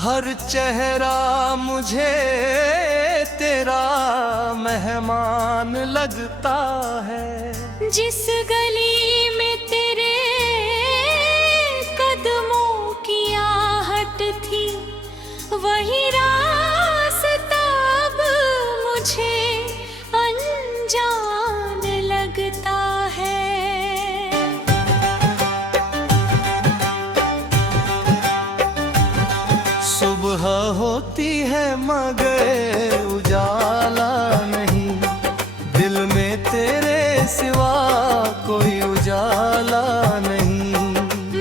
हर चेहरा मुझे तेरा मेहमान लगता है। जिस गली में तेरे कदमों की आहट थी, वही रास्ता अब मुझे अनजान लगता है। सुबह होती है मगर उजाला नहीं, दिल में तेरे सिवा कोई उजाला नहीं।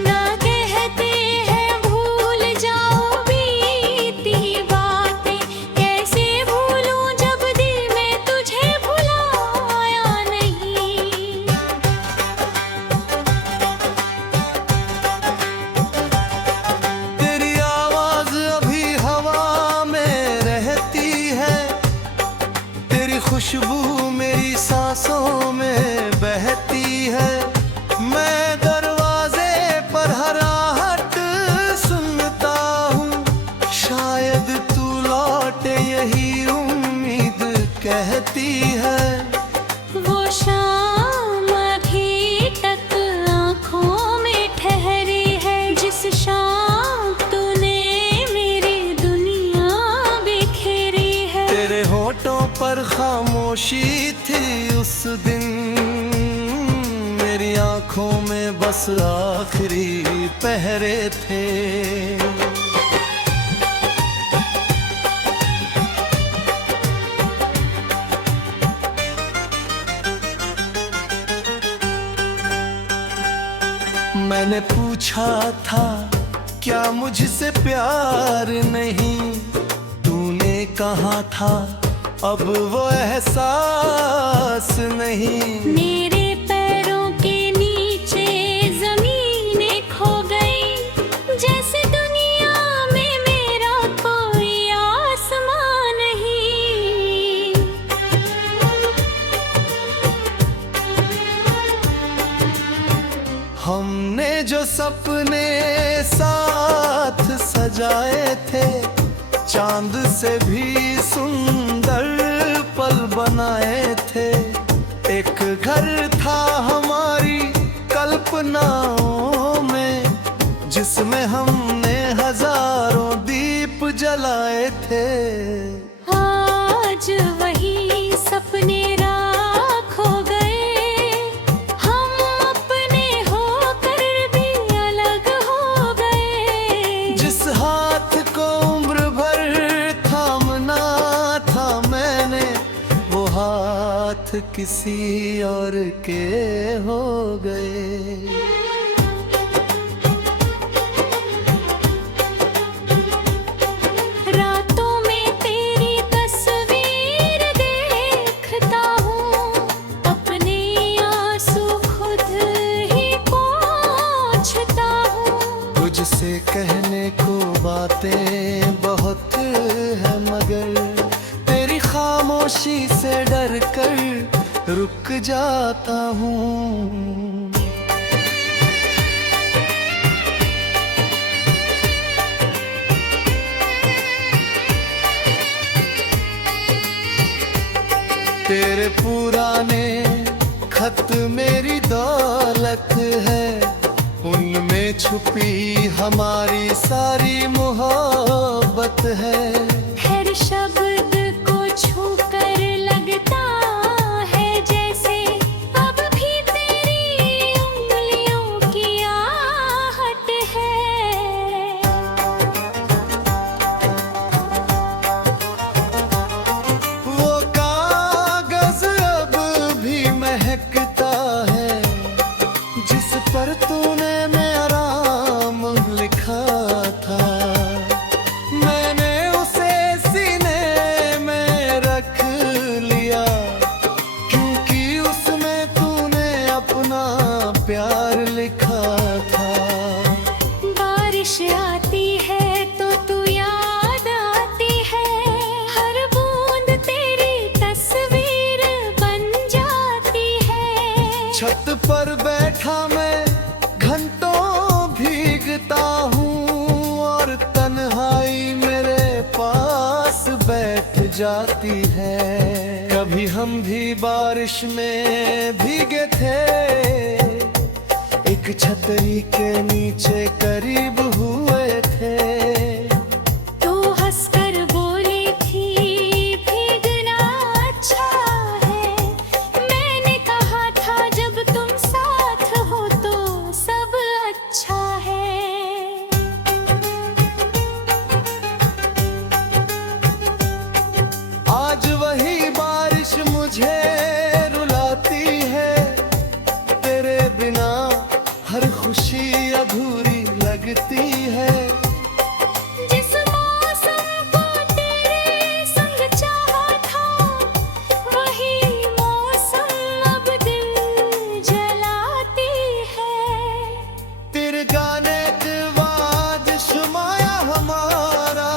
ना कहते हैं भूल जाओ बीती बातें, कैसे भूलूं जब दिल में तुझे भुलाया नहीं। तेरी आवाज अभी हवा में रहती है, तेरी खुशबू मेरी सांसों में बहती है। मैं दरवाजे पर हर आहट सुनता हूँ, शायद तू लौटे यही उम्मीद कहती है। वो शाम अभी तक आँखों में ठहरी है, जिस शाम तूने मेरी दुनिया बिखेरी है। तेरे होठों पर खामोशी थी उस दिन, मेरी आंखों में बस आखिरी पहरे थे। मैंने पूछा था क्या मुझसे प्यार नहीं, तूने कहा था अब वो एहसास नहीं। मेरे पैरों के नीचे ज़मीनें खो गई, जैसे दुनिया में मेरा कोई आसमां नहीं। हमने जो सपने साथ सजाए थे, चांद से भी सुंदर पल बनाए थे। एक घर था हमारी कल्पनाओं में, जिसमें हमने हजारों दीप जलाए थे। आज वही सपने राख हो गए, हम अपने होकर भी अलग हो गए। जिस हाथ को उम्र भर थामना था मैंने, वो हाथ किसी और के हो गए। रातों में तेरी तस्वीर देखता हूँ, अपने आंसू खुद ही पोंछता हूँ। तुझसे कहने को बातें बहुत है, मगर तेरी खामोशी से डर कर रुक जाता हूँ। तेरे पुराने खत मेरी दौलत है, उनमें छुपी हमारी सारी मोहब्बत है। हर शब्द को छूकर लगता है जैसे अब भी तेरी उंगलियों की आहट है। वो कागज अब भी महकता है, जिस पर तूने मेरा नाम लिखा था। मैंने उसे सीने में रख लिया, क्योंकि उसमें तूने अपना प्यार लिखा था। बारिश आती है तो तू याद आती है, हर बूंद तेरी तस्वीर बन जाती है। छत पर बैठा मैं घंटों भीगता हूँ, और तन्हाई जाती है। कभी हम भी बारिश में भीगे थे, एक छतरी के नीचे करीब हुए थे। तू हंसकर बोली थी भीगना अच्छा है, मैंने कहा था जब तुम साथ हो तो सब अच्छा है। आज वही बारिश मुझे रुलाती है, तेरे बिना हर खुशी अधूरी लगती है। जिस मौसम को तेरे संग चाहा था, वही मौसम अब दिल जलाती है। तेरे गाने के बाद शुमाया हमारा,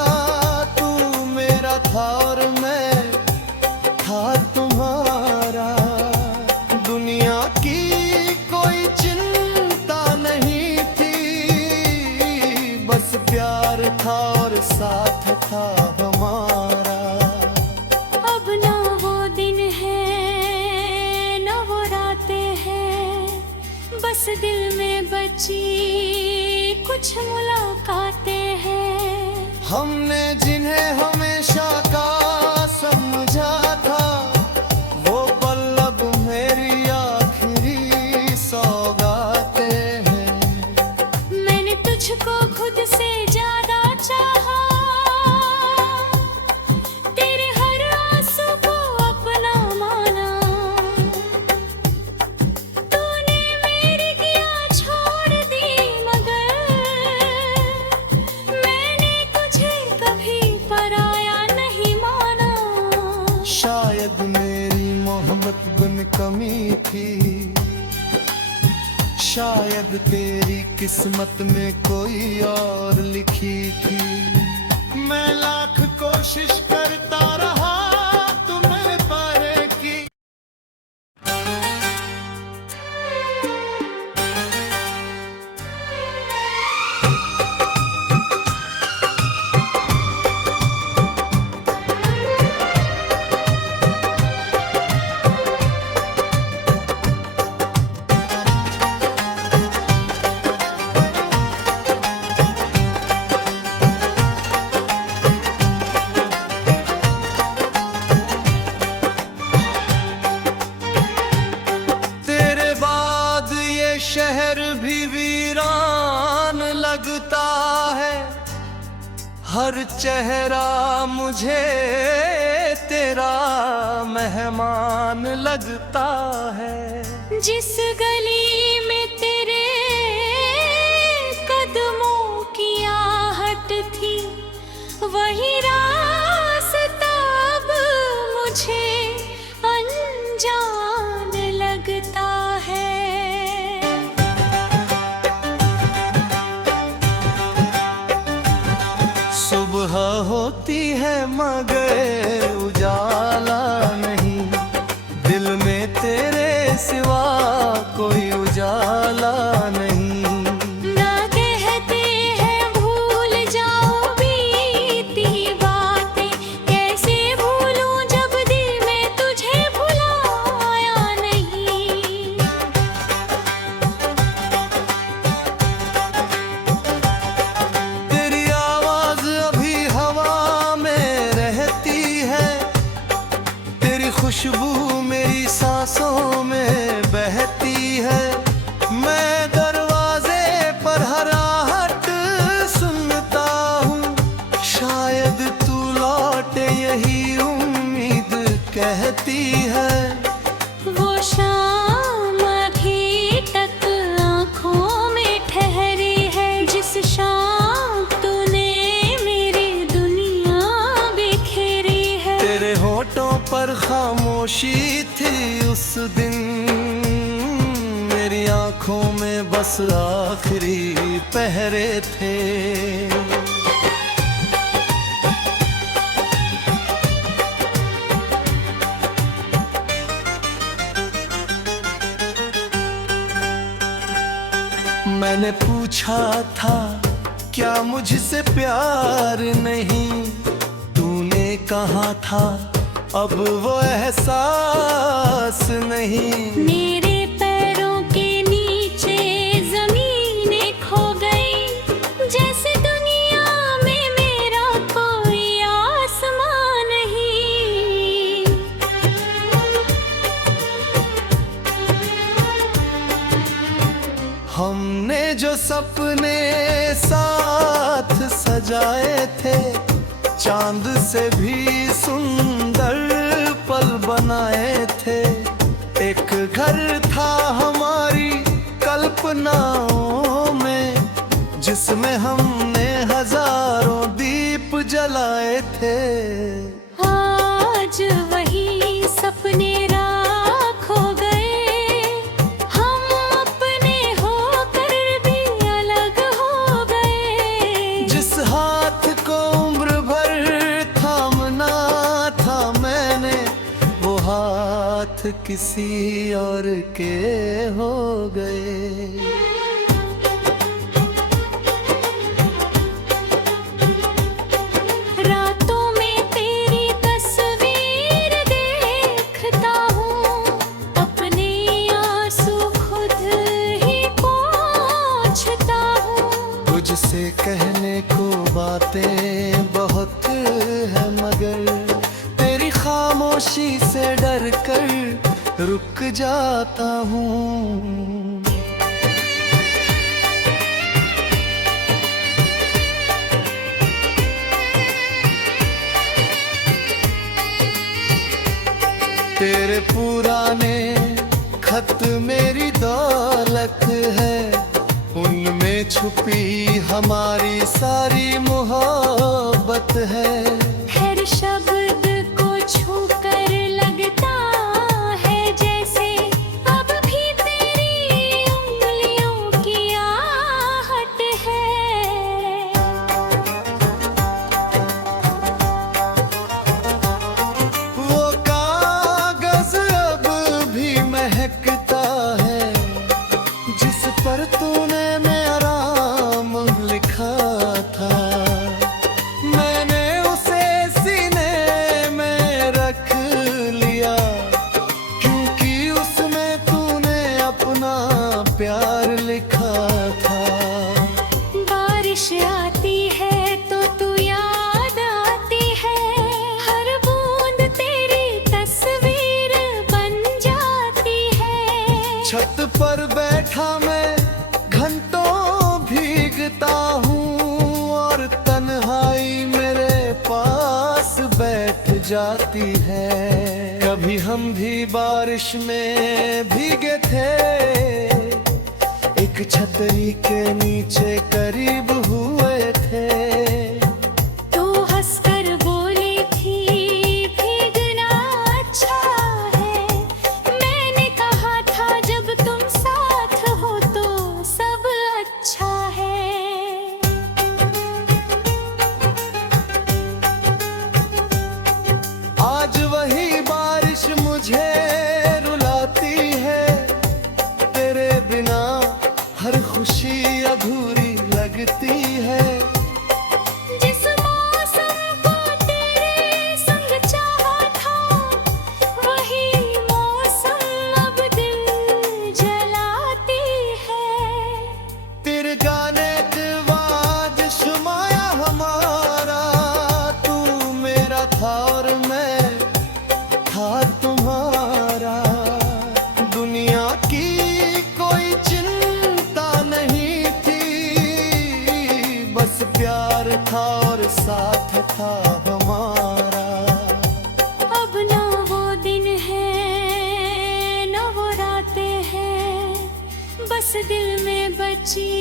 तू मेरा था और मैं था तुम्हारा। दुनिया की कोई चिंता नहीं थी, बस प्यार था और साथ था हमारा। अब ना वो दिन है ना वो रातें हैं, बस दिल में बची कुछ मुलाकातें हैं। हमने जिन्हें हमेशा का समझा था, वो पल अब मेरी आखिरी सौगातें हैं। मैंने तुझको खुद से ज्यादा चाहा, तेरे हर आंसू को अपना माना। तूने मेरी किया छोड़ दी, मगर मैंने तुझे कभी पराया नहीं माना। शायद मेरी मोहब्बत बिन कमी थी, शायद तेरी किस्मत में कोई और लिखी थी। मैं लाख कोशिश करता रहा तुम्हें पाने की। तेरे बाद ये शहर भी वीरान लगता है, हर चेहरा मुझे तेरा मेहमान लगता है। जिस गली में तेरे कदमों की आहट थी, वही रास्ता अब मुझे अनजान लगता है। सुबह होती है मगर उजाला नहीं, दिल में तेरे सिवा कोई उजाला नहीं। ना कहते हैं भूल जाओ बीती बातें, कैसे भूलूं जब दिल में तुझे भुलाया नहीं। तेरी आवाज अभी हवा में रहती है, तेरी खुशबू मेरी सांसों में बहती है। मैं दरवाजे पर हर आहट सुनता हूँ, शायद तू लौटे यही उम्मीद कहती है। वो शाम अभी तक आँखों में ठहरी है, जिस शाम तूने मेरी दुनिया बिखेरी है। तेरे होठों पर खामोशी थी उस दिन, मेरी आंखों में बस आखिरी पहरे थे। मैंने पूछा था क्या मुझसे प्यार नहीं, तूने कहा था अब वो एहसास नहीं। मेरे पैरों के नीचे जमीनें खो गई, जैसे दुनिया में मेरा कोई आसमां नहीं। हमने जो सपने साथ सजाए थे, चांद से भी सुंदर पल बनाए थे। एक घर था हमारी कल्पनाओं में, जिसमें हमने हजारों दीप जलाए थे। आज वही सपने राख हो गए, हम अपने होकर भी अलग हो गए। जिस हाथ को उम्र भर थामना था मैंने, वो हाथ किसी और के हो गए। रातों में तेरी तस्वीर देखता हूँ, अपने आंसू खुद ही पोंछता हूँ। तुझसे कहने को बातें बहुत है, मगर तेरी खामोशी से डर कर रुक जाता हूँ। तेरे पुराने खत मेरी दौलत है, उनमें छुपी हमारी सारी मोहब्बत है। हर शब्द को छूकर लगता है जैसे अब भी तेरी उंगलियों की आहट है। वो कागज अब भी महकता है, जिस पर तूने मेरा नाम लिखा था। मैंने उसे सीने में रख लिया, क्योंकि उसमें तूने अपना प्यार लिखा था। बारिश आती है तो तू याद आती है, हर बूंद तेरी तस्वीर बन जाती है। छत पर बैठा मैं घंटों भीगता हूँ, और तन्हाई मेरे पास बैठ जाती है। कभी हम भी बारिश में भीगे थे, एक छतरी के नीचे करीब हुए थे। तू हंसकर बोली थी भीगना अच्छा है, मैंने कहा था जब तुम साथ हो तो सब अच्छा है। आज वही बारिश मुझे रुलाती है, तेरे बिना हर खुशी अधूरी लगती है। जिस मौसम को तेरे संग चाहा था, वही मौसम अब दिल जलाती है। तेरे गाने के बाद शुमाया हमारा, तू मेरा था और मैं था तुम्हारा। दुनिया की कोई चिंता नहीं थी, बस प्यार था और साथ था हमारा। अब ना वो दिन है ना वो रातें हैं, बस दिल में बची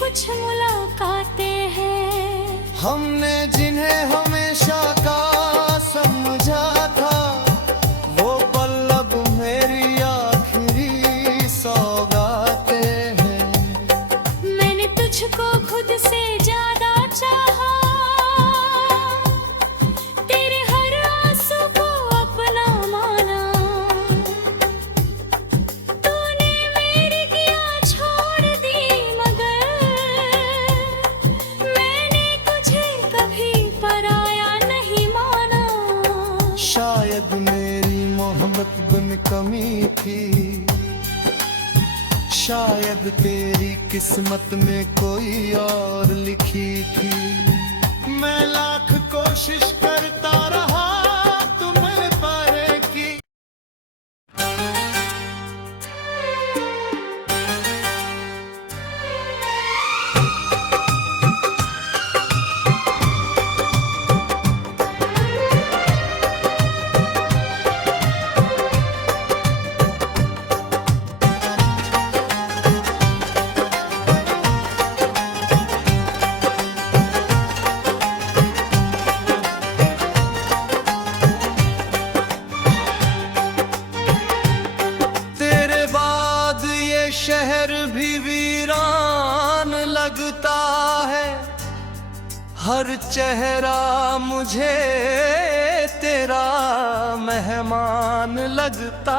कुछ मुलाकातें हैं। हमने जिन्हें हमेशा का समझा था, वो पल अब मेरी आखिरी सौगातें हैं। मैंने तुझको खुद से ज्यादा चाहा, तेरे हर आंसू को अपना माना। तूने मेरी किया छोड़ दी, मगर मैंने तुझे कभी पराया नहीं माना। में कमी थी। शायद तेरी किस्मत में कोई और लिखी थी। मैं लाख कोशिश करता रहा तुम्हें पाने की। शहर भी वीरान लगता है, हर चेहरा मुझे तेरा मेहमान लगता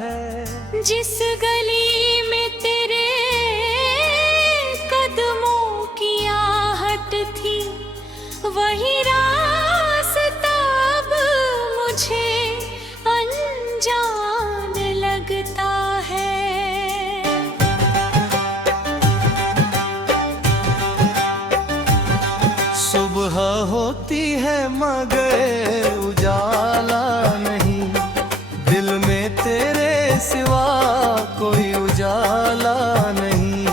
है। जिस गली में तेरे कदमों की आहट थी, वही रास्ता अब मुझे अनजान लगता है। सुबह होती है मगर उजाला नहीं, दिल में तेरे सिवा कोई उजाला नहीं।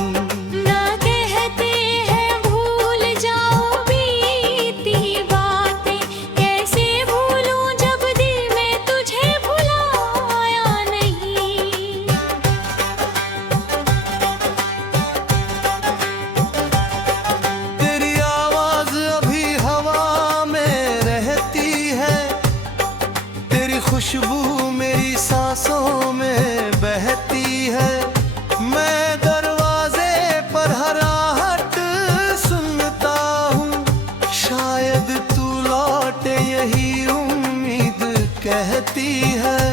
ना कहते हैं भूल जाओ बीती बातें, कैसे भूलूं जब दिल में तुझे भुलाया नहीं। तेरी आवाज अभी हवा में रहती है, तेरी खुशबू मेरी सांसों में बहती है। मैं दरवाजे पर हर आहट सुनता हूँ, शायद तू लौटे यही उम्मीद कहती है।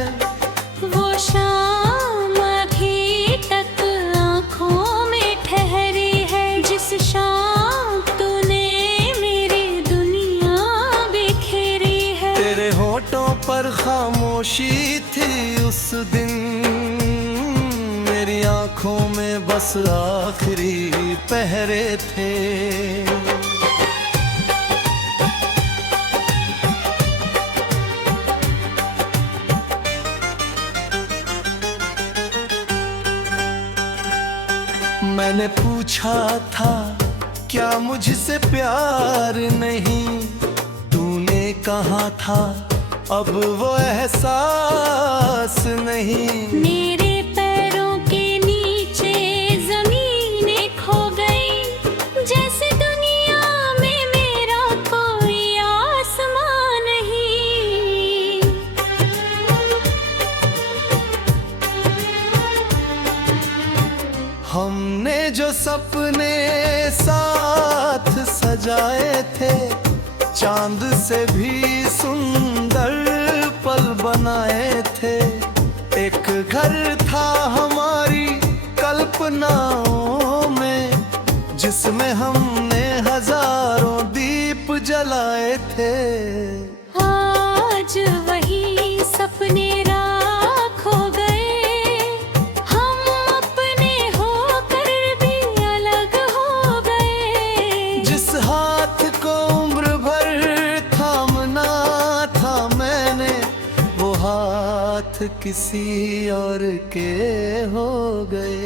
वो शाम अभी तक आँखों में ठहरी है, जिस शाम तूने मेरी दुनिया बिखेरी है। तेरे होठों पर खामोशी थी उस दिन, मेरी आंखों में बस आखिरी पहरे थे। मैंने पूछा था क्या मुझसे प्यार नहीं, तूने कहा था अब वो एहसास नहीं। मेरे पैरों के नीचे ज़मीनें खो गई, जैसे दुनिया में मेरा कोई आसमां नहीं। हमने जो सपने साथ सजाए थे, चांद से भी सुंदर पल बनाए थे। एक घर था हमारी कल्पनाओं में, जिसमें हमने हजारों दीप जलाए थे। आज वही सपने राख हो गए, हम अपने होकर भी अलग हो गए। जिस हाथ को उम्र भर थामना था मैंने, वो हाथ किसी और के हो गए।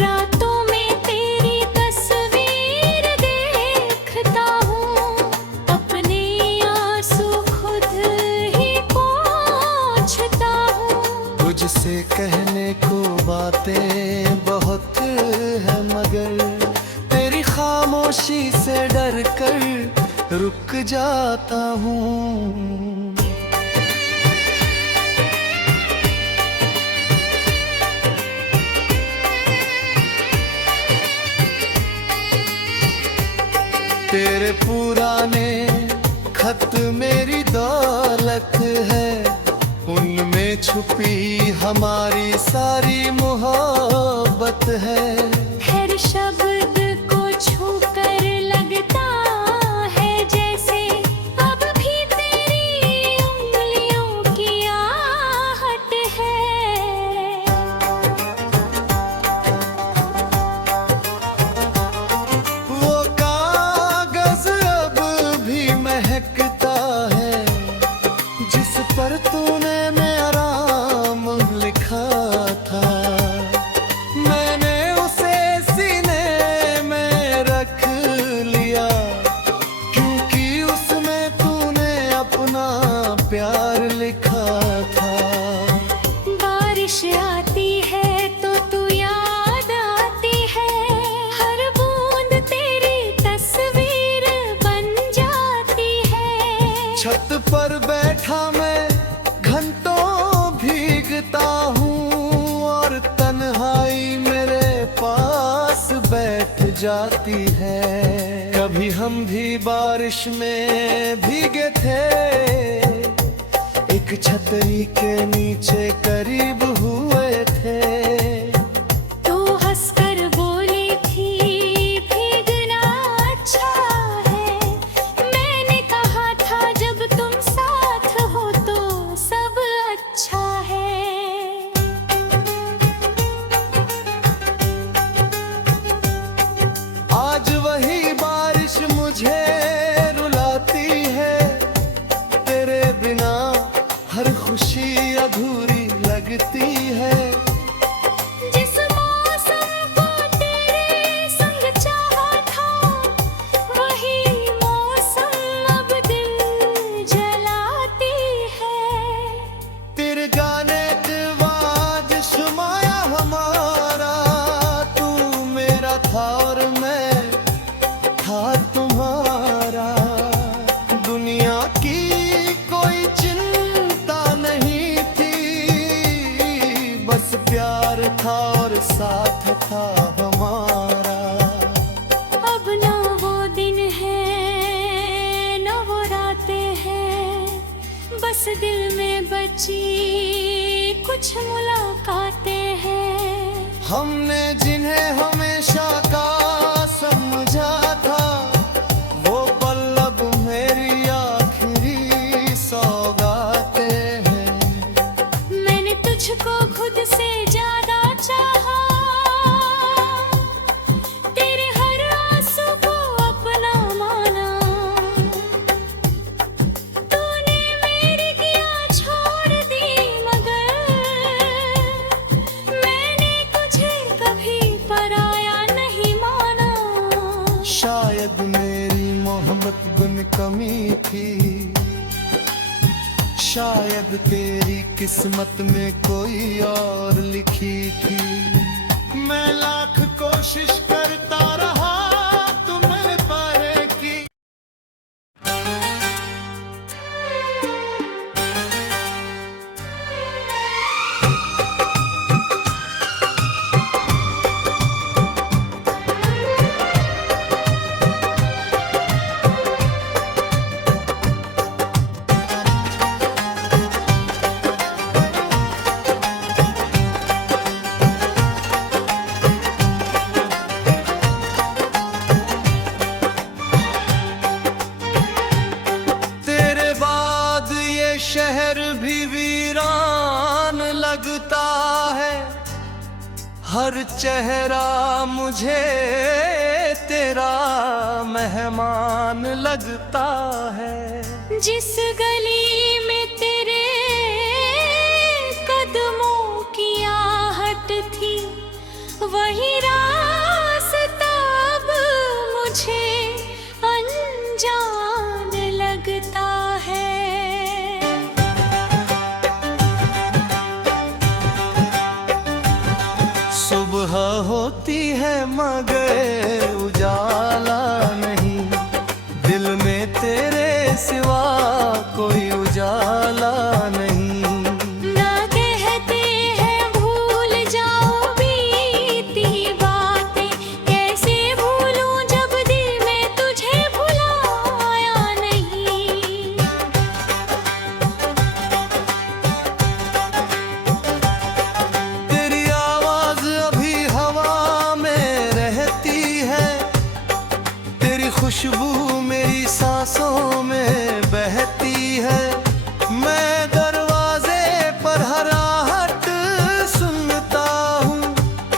रातों में तेरी तस्वीर देखता हूँ, अपने आंसू खुद ही पोंछता हूँ। तुझसे कहने को बातें बहुत है, मगर तेरी खामोशी से डर कर रुक जाता हूँ। तेरे पुराने खत मेरी दौलत है, उनमें छुपी हमारी सारी मोहब्बत है। हर शब्द को छू कर लगता है जैसे छत पर बैठा मैं घंटों भीगता हूँ और तन्हाई मेरे पास बैठ जाती है। कभी हम भी बारिश में भीगे थे, एक छतरी के नीचे करीब हुए थे। तू हंसकर बोली थी भीगना अच्छा है। मैंने कहा था जब तुम साथ हो तो सब अच्छा है। आज वही बारिश मुझे रुलाती है, तेरे बिना हर खुशी अधूरी लगती है। जिस मौसम को तेरे संग चाहा था, वही मौसम अब दिल जलाती है। तेरे गाने दिवाज शुमाया हमारा, तू मेरा था और मैं था तुम्हारा। दुनिया की कोई चिंता नहीं थी, बस प्यार था और साथ था हमारा। अब ना वो दिन है ना वो रातें हैं, बस दिल में बची कुछ मुलाकातें हैं। हमने जिन्हें हमेशा का समझा था, वो पल अब मेरी आखिरी सौगातें हैं। मैंने तुझको खुद से ज्यादा चाहा, तेरे हर आंसू को अपना माना। तूने मेरी किया छोड़ दी, मगर मैंने तुझे कभी पराया नहीं माना। शायद मेरी मोहब्बत बिन कमी थी, शायद तेरी किस्मत में कोई और लिखी थी। मैं लाख कोशिश करता रहा तुम्हें पाने की। तेरे बाद ये शहर भी वीरान लगता है, हर चेहरा मुझे तेरा मेहमान लगता है। जिस गली में तेरे कदमों की आहट थी, वही रास्ता अब मुझे अनजान लगता है। सुबह होती है मगर उजाला नहीं, दिल में तेरे सिवा कोई उजाला नहीं। ना कहते हैं भूल जाओ बीती बातें, कैसे भूलूं जब दिल में तुझे भुलाया नहीं। तेरी आवाज अभी हवा में रहती है, तेरी खुशबू मेरी सांसों में बहती है। मैं दरवाजे पर हर आहट सुनता हूँ,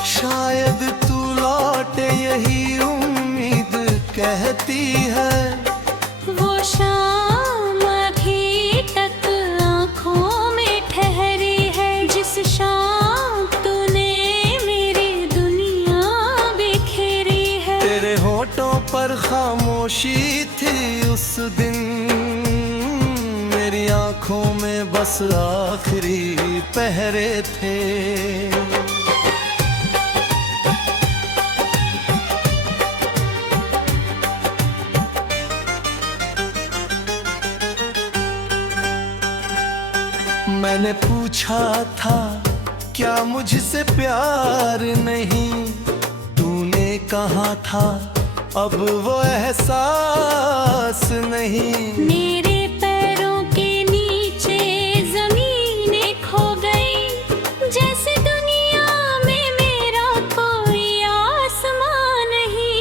शायद तू लौटे यही उम्मीद कहती है। वो शाम अभी तक आँखों में ठहरी है, जिस शाम तूने मेरी दुनिया बिखेरी है। तेरे होठों पर खामोशी थी उस दिन, मेरी आंखों में बस आखिरी पहरे थे। मैंने पूछा था क्या मुझसे प्यार नहीं, तूने कहा था अब वो एहसास नहीं। मेरे पैरों के नीचे जमीनें खो गई, जैसे दुनिया में मेरा कोई आसमां नहीं।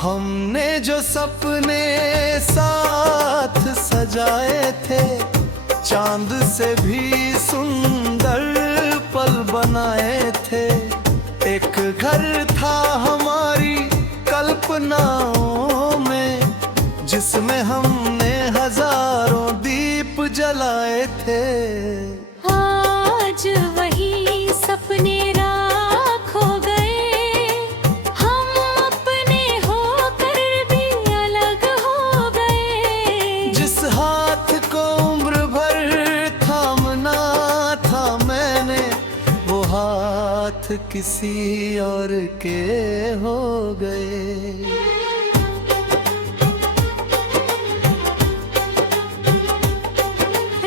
हमने जो सपने साथ सजाए थे, चांद से भी सुंदर पल बनाए थे। एक घर था हमारी कल्पनाओं में, जिसमें हमने हजारों दीप जलाए थे। आज वही सपने राख हो गए, हम अपने होकर भी अलग हो गए। जिस हाथ को उम्र भर थामना था मैंने, वो हाथ किसी और के हो गए।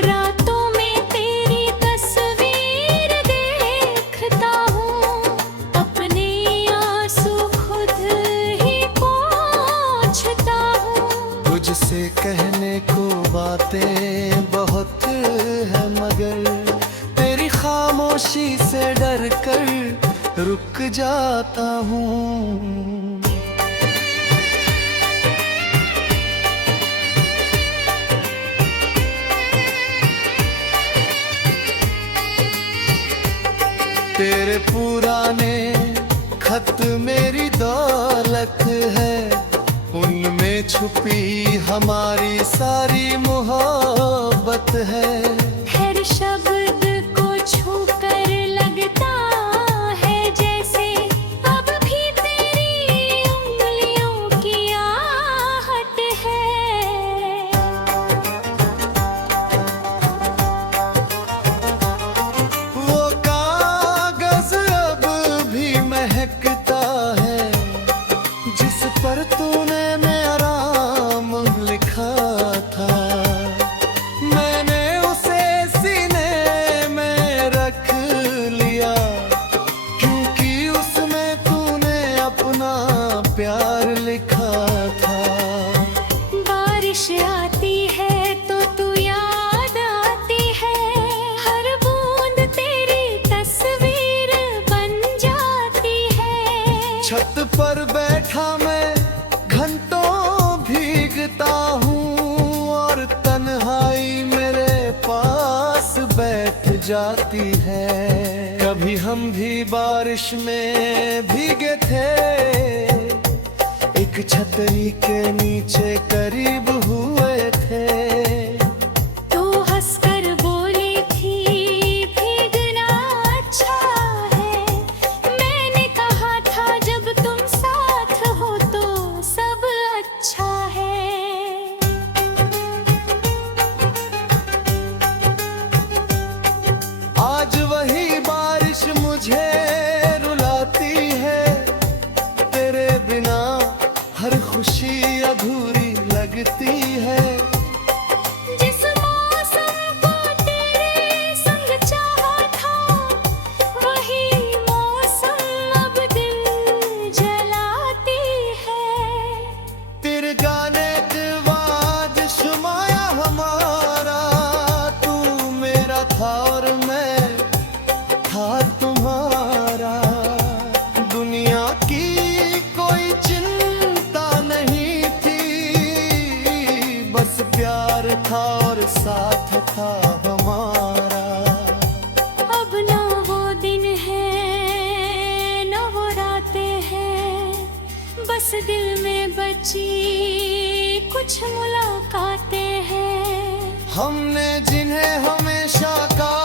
रातों में तेरी तस्वीर देखता हूँ, अपने आंसू खुद ही पोंछता हूँ। तुझसे कहने को बातें बहुत है, मगर तेरी खामोशी से डर कर रुक जाता हूँ। तेरे पुराने खत मेरी दौलत है, उनमें छुपी हमारी सारी मोहब्बत है। हर शब्द को छूकर लगता है जैसे अब भी तेरी उंगलियों की आहट है। वो कागज अब भी महकता है, जिस पर तूने मेरा नाम लिखा था। मैंने उसे सीने में रख लिया, क्योंकि उसमें तूने अपना प्यार लिखा था। बारिश आती है तो तू याद आती है, हर बूंद तेरी तस्वीर बन जाती है। छत पर बैठा मैं घंटों भीगता हूँ, और तन्हाई मेरे पास बैठ जाती है। कभी हम भी बारिश में भीगे थे, एक छतरी के नीचे करीब हुए थे। तू हंसकर बोली थी भीगना अच्छा है, मैंने कहा था जब तुम साथ हो तो सब अच्छा है। आज वही बारिश मुझे रुलाती है, तेरे बिना हर खुशी अधूरी लगती है। जिस मौसम को तेरे संग चाहा था, वही मौसम अब दिल जलाती है। तेरे गाने के बाद शुमाया हमारा, तू मेरा था और मैं था तुम्हारा। दुनिया की कोई चिंता नहीं थी, बस प्यार था और साथ था हमारा। अब न वो दिन है न वो रातें हैं, बस दिल में बची कुछ मुलाकातें हैं। हमने जिन्हें हमेशा का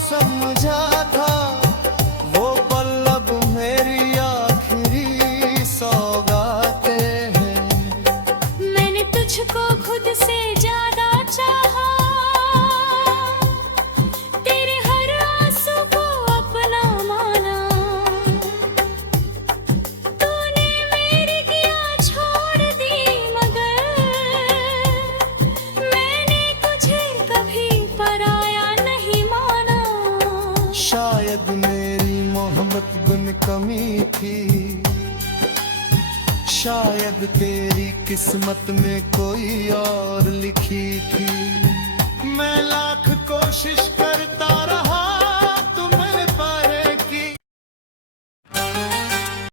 समझा था, वो पल अब मेरी आखिरी सौगातें हैं। मैंने तुझको खुद से ज्यादा चाहा, तेरे हर आंसू को अपना माना। तूने मेरे किया छोड़ दिया शायद तेरी किस्मत में कोई और लिखी थी। मैं लाख कोशिश करता रहा